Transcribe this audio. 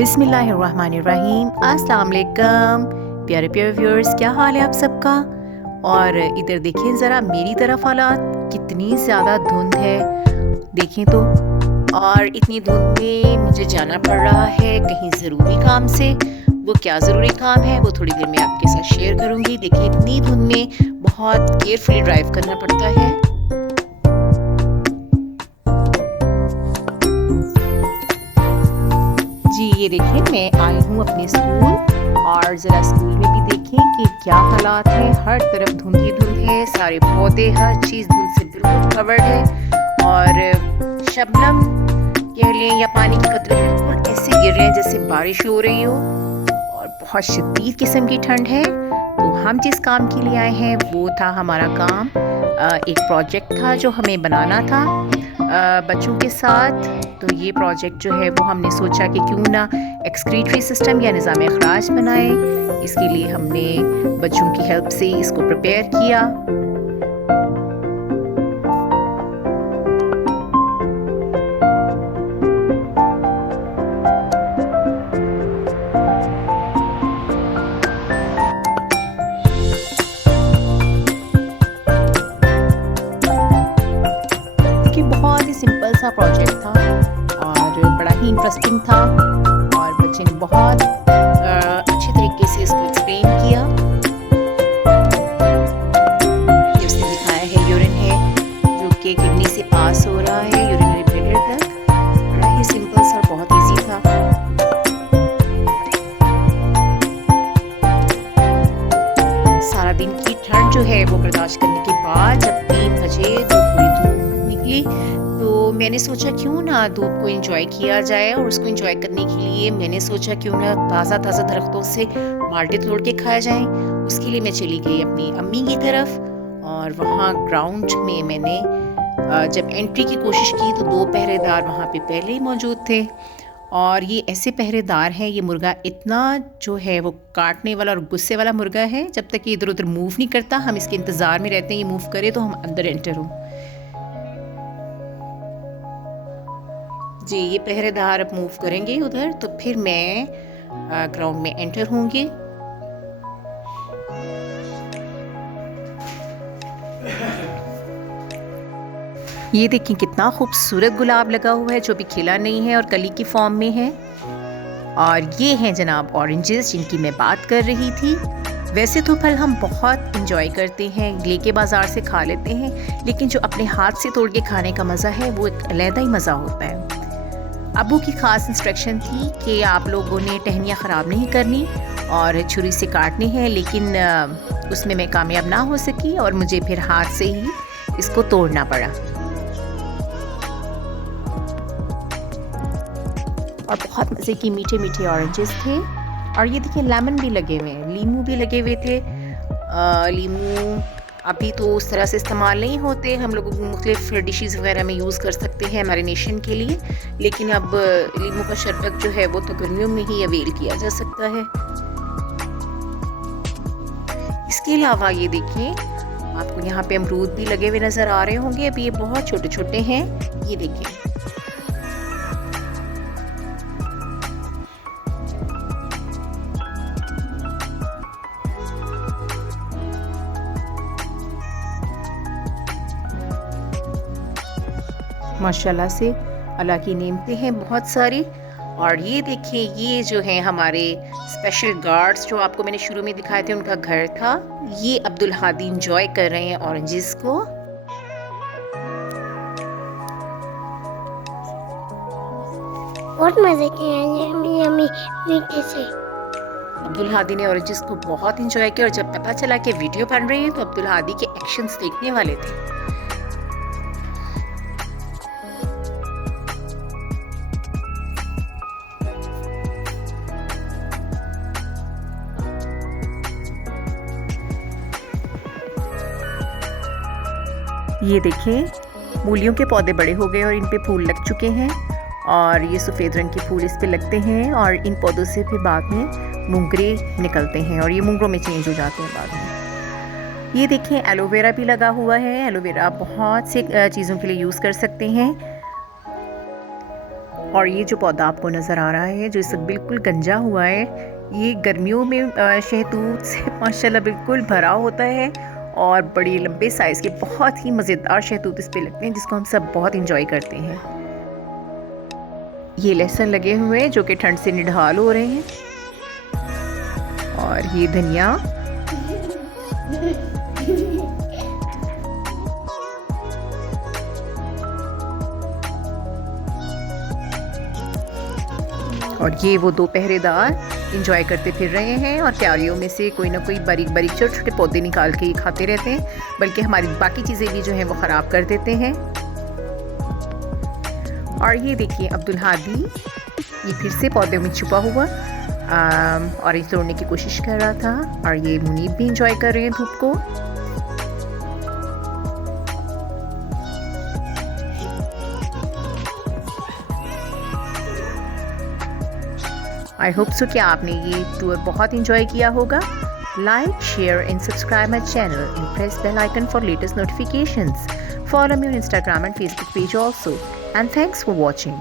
बिस्मिल्लाहिर्रहमानिर्रहीम। अस्सलाम वालेकुम प्यारे प्यारे व्यूअर्स, क्या हाल है आप सबका। और इधर देखें ज़रा मेरी तरफ हालात, कितनी ज़्यादा धुंध है देखें तो। और इतनी धुंध में मुझे जाना पड़ रहा है कहीं ज़रूरी काम से। वो क्या ज़रूरी काम है वो थोड़ी देर में आपके साथ शेयर करूँगी। देखिए इतनी धुंध में बहुत केयरफुली ड्राइव करना पड़ता है। जी ये देखिए मैं आई हूँ अपने स्कूल, और ज़रा स्कूल में भी देखें कि क्या हालात हैं। हर तरफ धुंध ही धुंध है, सारे पौधे हर चीज़ धुंध से बिल्कुल कवर्ड है। और शबनम कह लें या पानी के कतरे बिल्कुल ऐसे गिर रहे हैं जैसे बारिश हो रही हो, और बहुत शदीद किस्म की ठंड है। तो हम जिस काम के लिए आए हैं वो था हमारा काम, एक प्रोजेक्ट था जो हमें बनाना था बच्चों के साथ। तो ये प्रोजेक्ट जो है वो हमने सोचा कि क्यों ना एक्सक्रीटरी सिस्टम या निज़ाम अखराज बनाए। इसके लिए हमने बच्चों की हेल्प से इसको प्रिपेयर किया। बहुत ही सिंपल सा प्रोजेक्ट था और बड़ा ही इंटरेस्टिंग था, और बच्चे ने बहुत अच्छे तरीके से इसको एक्सप्लेन किया। ये उसने दिखाया है यूरिन है जो कि किडनी से पास हो रहा है यूरिनरी ब्लैडर तक। बड़ा ही सिंपल सा, बहुत इजी था। सारा दिन की ठंड जो है वो बर्दाश्त करने के बाद जब 3 बजे तो थोड़ी धूप निकली, तो मैंने सोचा क्यों ना धूप को एंजॉय किया जाए। और उसको एंजॉय करने के लिए मैंने सोचा क्यों ना ताज़ा ताज़ा दरख्तों से माल्टे तोड़ के खाया जाए। उसके लिए मैं चली गई अपनी अम्मी की तरफ, और वहाँ ग्राउंड में मैंने जब एंट्री की कोशिश की तो 2 पहरेदार वहाँ पे पहले ही मौजूद थे। और ये ऐसे पहरेदार हैं, ये मुर्गा इतना जो है वो काटने वाला और गुस्से वाला मुर्गा है, जब तक ये इधर उधर मूव नहीं करता हम इसके इंतज़ार में रहते हैं ये मूव करे तो हम अंदर एंटर हों। जी ये पहरेदार अब मूव करेंगे उधर, तो फिर मैं ग्राउंड में एंटर होंगी। ये देखें कितना खूबसूरत गुलाब लगा हुआ है जो भी खिला नहीं है और कली की फॉर्म में है। और ये हैं जनाब ऑरेंजेस जिनकी मैं बात कर रही थी। वैसे तो फल हम बहुत इंजॉय करते हैं, लेके बाज़ार से खा लेते हैं, लेकिन जो अपने हाथ से तोड़ के खाने का मज़ा है वो एक अलग ही मज़ा होता है। अबू की ख़ास इंस्ट्रक्शन थी कि आप लोगों ने टहनियाँ ख़राब नहीं करनी और छुरी से काटनी है, लेकिन उसमें मैं कामयाब ना हो सकी और मुझे फिर हाथ से ही इसको तोड़ना पड़ा। और बहुत मज़े की मीठे मीठे ऑरेंजेस थे। और ये देखिए लेमन भी लगे हुए हैं, लीमू भी लगे हुए थे। लीमू अभी तो उस तरह से इस्तेमाल नहीं होते, हम लोग मुख्तलिफ डिशेस वगैरह में यूज़ कर सकते हैं मैरिनेशन के लिए, लेकिन अब लीमू का शरबत जो है वो तो गर्मियों में ही अवेल किया जा सकता है। इसके अलावा ये देखिए आपको यहाँ पे अमरूद भी लगे हुए नज़र आ रहे होंगे। अभी ये बहुत छोटे छोटे हैं, ये देखिए। माशाल्लाह से अल्लाह की नेमतें हैं बहुत सारी। और ये देखिए ये जो है हमारे स्पेशल गार्ड्स जो आपको मैंने शुरू में दिखाए थे, उनका घर था। ये अब्दुल हादी इंजॉय कर रहे हैं ऑरेंजेस को। बहुत मजे किए हैं मीठे से। अब्दुल हादी ने ऑरेंजेस को बहुत इंजॉय किया, और जब पता चला कि वीडियो बन रही है तो अब्दुल हादी के एक्शंस देखने वाले थे। ये देखें मूलियों के पौधे बड़े हो गए और इन पे फूल लग चुके हैं, और ये सफ़ेद रंग के फूल इस पे लगते हैं, और इन पौधों से फिर बाद में मुंगरे निकलते हैं और ये मुंगरों में चेंज हो जाते हैं बाद में। ये देखें एलोवेरा भी लगा हुआ है। एलोवेरा बहुत से चीज़ों के लिए यूज़ कर सकते हैं। और ये जो पौधा आपको नज़र आ रहा है, जो इस वक्त बिल्कुल गंजा हुआ है, ये गर्मियों में शहतूत से माशाल्लाह बिल्कुल भरा होता है और बड़ी लंबे साइज़ के बहुत ही मज़ेदार शहतूत इस पे लगते हैं, जिसको हम सब बहुत इंजॉय करते हैं। ये लहसुन लगे हुए हैं जो कि ठंड से निढाल हो रहे हैं, और ये धनिया, और ये वो दो पहरेदार इंजॉय करते फिर रहे हैं और क्यारियों में से कोई ना कोई बारीक बारीक छोटे छोटे पौधे निकाल के ये खाते रहते हैं, बल्कि हमारी बाकी चीज़ें भी जो हैं वो ख़राब कर देते हैं। और ये देखिए अब्दुल हादी, ये फिर से पौधों में छुपा हुआ ऑरेंज तोड़ने की कोशिश कर रहा था, और ये मुनीब भी इंजॉय कर रहे हैं धूप को। आई होप सो कि आपने ये टूर बहुत इंजॉय किया होगा। Like, share and subscribe my channel and press bell icon for latest notifications. Follow me on Instagram and Facebook page also. And thanks for watching.